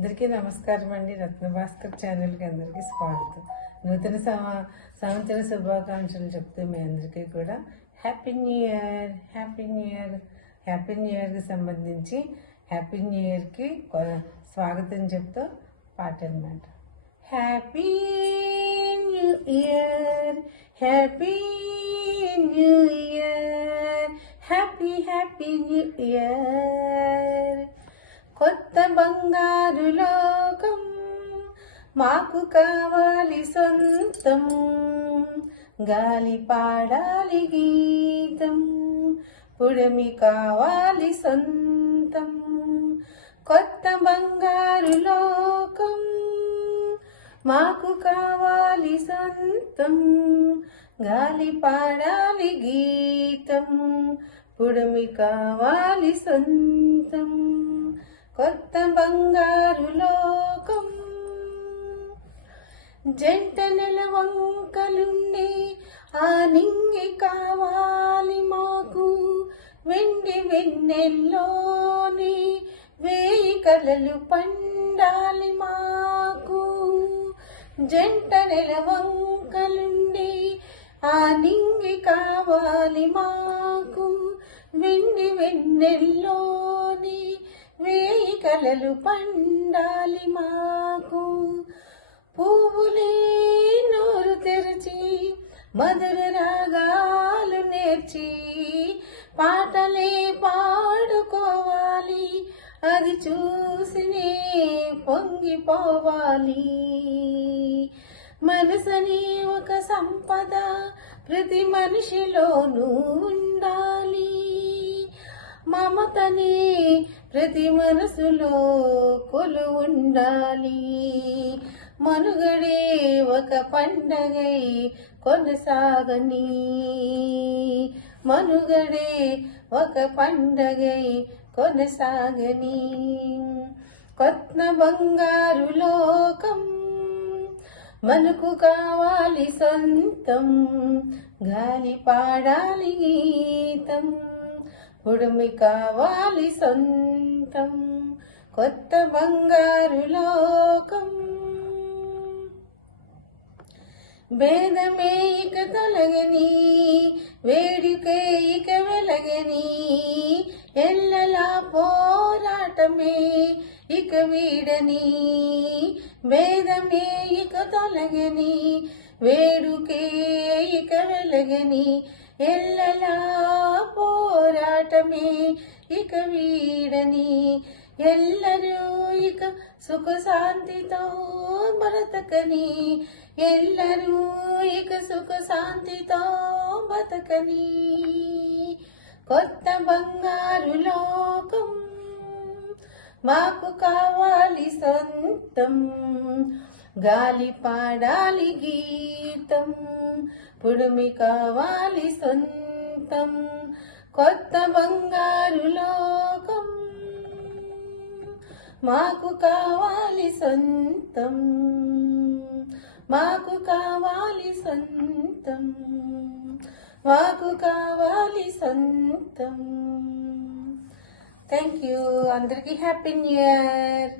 అందరికీ నమస్కారం అండి. రత్నభాస్కర్ ఛానల్కి అందరికీ స్వాగతం. నూతన సంవత్సర శుభాకాంక్షలు చెప్తూ మీ అందరికీ కూడా happy new year, happy new year. Happy new ఇయర్కి సంబంధించి హ్యాపీ న్యూ ఇయర్కి స్వాగతం చెప్తూ పాట అన్నమాట. Happy new year, happy new year, happy happy new year. కొత్త బంగారు లోకం మాకు కావాలి సొంతం, గాలి పాడాలి గీతం, పుడమి కావాలి సొంతం. కొత్త బంగారు లోకం మాకు కావాలి సొంతం, గాలి పాడాలి గీతం, పుడమి కావాలి సొంతం. కొత్త బంగారు లోకం జంట నెలవంకలుండే ఆ నింగి కావాలి మాకు, వెండి వెన్నెల్లోని వేయి కలలు పండాలి మాకు. జంట నెలవంకలుండే ఆ నింగి కావాలి మాకు, వెండి వెన్నెల్లోని వేయి కలలు పండాలి మాకు. పువ్వులే నోరు తెరచి మధుర రాగాలు నేర్చి పాటలే పాడుకోవాలి, అది చూసినే పొంగిపోవాలి. మనసనే ఒక సంపద ప్రతి మనిషిలోనూ ఉండాలి, మమతనే ప్రతి మనసులో కొలు ఉండాలి. మనుగడే ఒక పండగై కొనసాగని, మనుగడే ఒక పండగై కొనసాగని. కొత్త బంగారు లోకం మనకు కావాలి సొంతం, గాలి పాడాలి గీతం, పుడమి కావాలి సొంతం. కొత్త బంగారు లోకం భేదమే ఇక తొలగని, వేడుకే ఇక వెలగని, ఎల్లలా పోరాటమే ఇక వీడని. భేదమే ఇక తొలగని, వేడుకే ఇక వెలగని, ఎల్లలా పోరాటమే ఇక వీడని. ఎల్లరూ ఇక సుఖ శాంతితో బ్రతకని, ఎల్లరూ ఇక సుఖ శాంతితో బతకని. కొత్త బంగారు లోకం మాకు కావాలి సొంతం, గాలి పాడాలి గీతం, పుడమి కావాలి సొంతం. కొత్త బంగారు లోకం మాకు కావాలి సొంతం, మాకు కావాలి సొంతం, మాకు కావాలి సొంతం. Thank you. అందరికీ హ్యాపీ న్యూ ఇయర్.